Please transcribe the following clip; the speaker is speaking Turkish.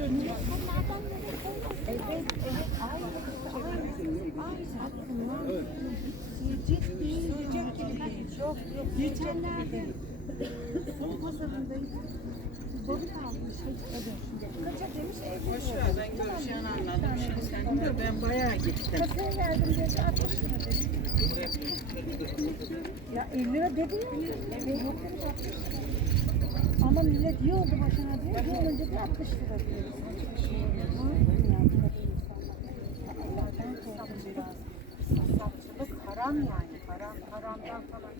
dönüyor. Evet, evet, aynı. Sığacak değil, sığacak gibi değil. Yok, yok. Geçenlerde son pazarındaydı. Balık almış. Kaça demiş evde. Boş ver, ben görüşeceğini anladım. Şimdi senin de ben bayağı gittim. Kasaya verdim dedi 60 lira dedi. Ya 50 lira dedi ya. Evet. Yok dedi 60 lira. Ama millet iyi oldu başına diyor. Bir olunca da 60 lira diyor. Allah'tan korkun biraz. Kasapçılık haram yani. Haramdan falan.